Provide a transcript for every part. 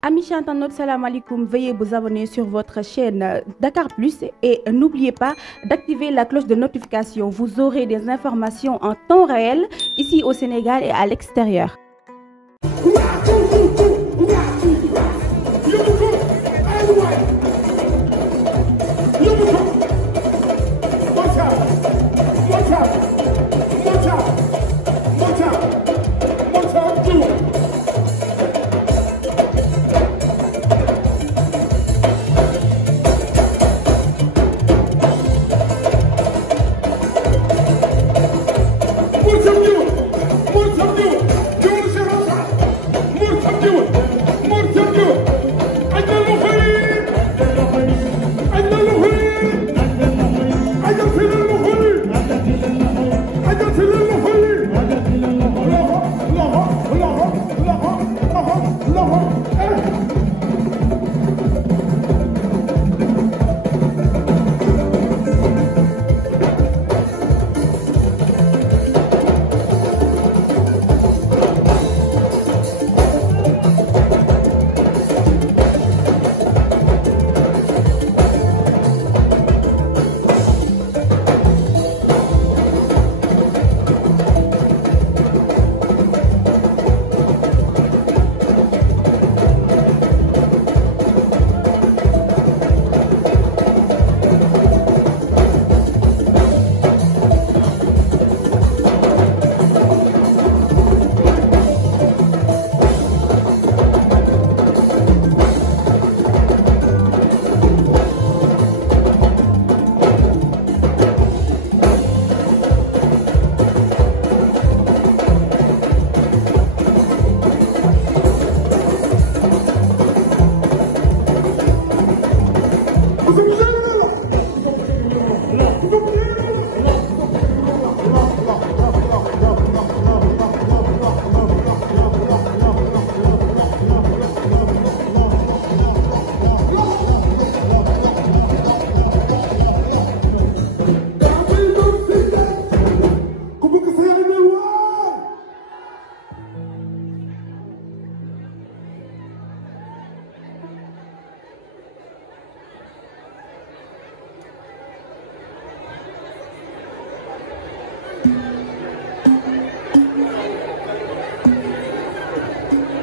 Amis internautes, salam alaikum. Veuillez vous abonner sur votre chaîne Dakar Plus et n'oubliez pas d'activer la cloche de notification. Vous aurez des informations en temps réel ici au Sénégal et à l'extérieur.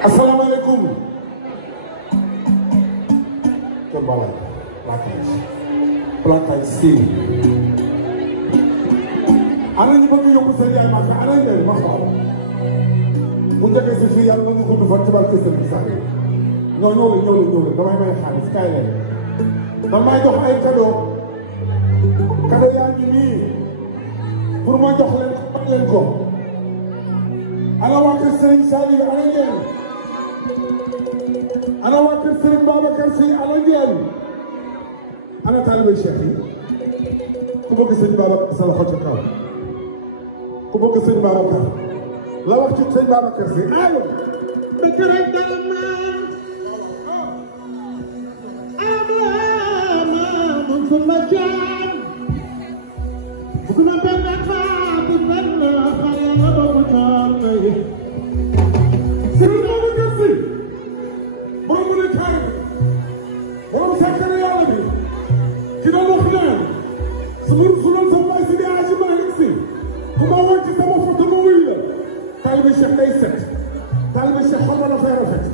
Assalamu alaikum. Kembali, plakai sih. Anak ni bagi yang berserian maka anak ni masalah. Menjaga sesuatu yang mengukur tu faktor kesel besar. Nyol, damai main khas kaya. Damai doh air kado yang ini. Burma doh len ko. Anak wakil sering sali anak ni. Ana wakil Serigne Babacar Sy ana ngeen ana taalibe Cheikh yi ku bëgg Serigne Babacar sa loxo ci kaw ku bëgg Serigne Babacar la wax ci Serigne Babacar Sy ayo dëkk rek dara maan ama mun suma jaan bu na benn xaat benn xale la boobu taal Serigne Babacar Sy borom mu ne kaay borom sàkkare yàlla bi ki doon wax naan su doon sa baay si di Aji Malick Si ku ma woon ci sama photo ma wuy la taalibe Cheikh day set taalibe Cheikh xol ba dafay rafet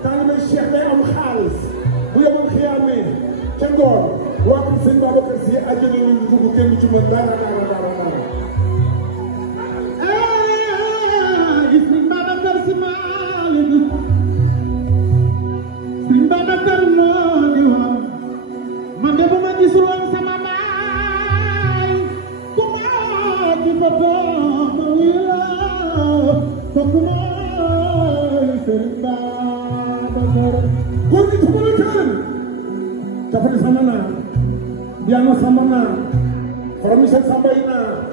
taalibe Cheikh day am xaalis bu yemal xiyaamee ca ngoon waa kër sëñ Babacar Sy àjjana lu ñu dugg kenn ci mën dara gis sëñ Babacar Sy Malick Babacar moo di woon man de bu ma gisul woon sama baay ku ma di fa toog ma wuyu la kooku mooy Serigne Babacar góor gi sama la tëral cafari sama naa Diana sama naa Faram Michel Sambay naa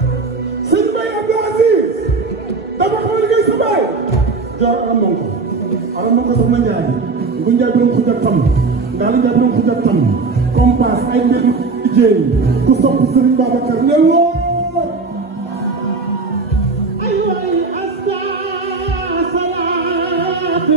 sëñ Bay Abdou Aziz dama xam liggéey sa baay joor aram ko soxna Njaay bu njaay borom xuj ak tam ndax li njaay borom xuj ak tam compas ay mbir liggéey ku sopp Serigne Babacar ne loo ay waay asta salaat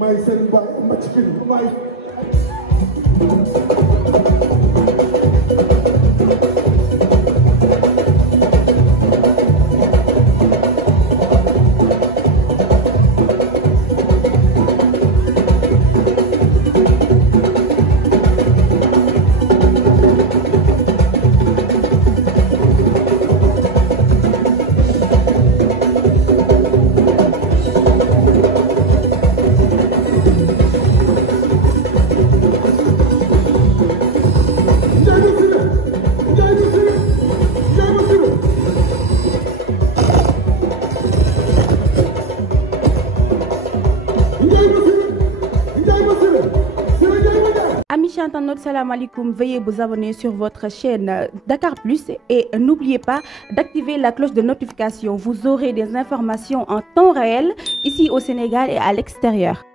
may seen baay ma ci kii may Amis internautes, salam alaikum. Veuillez vous abonner sur votre chaîne Dakar Plus et n'oubliez pas d'activer la cloche de notification. Vous aurez des informations en temps réel ici au Sénégal et à l'extérieur.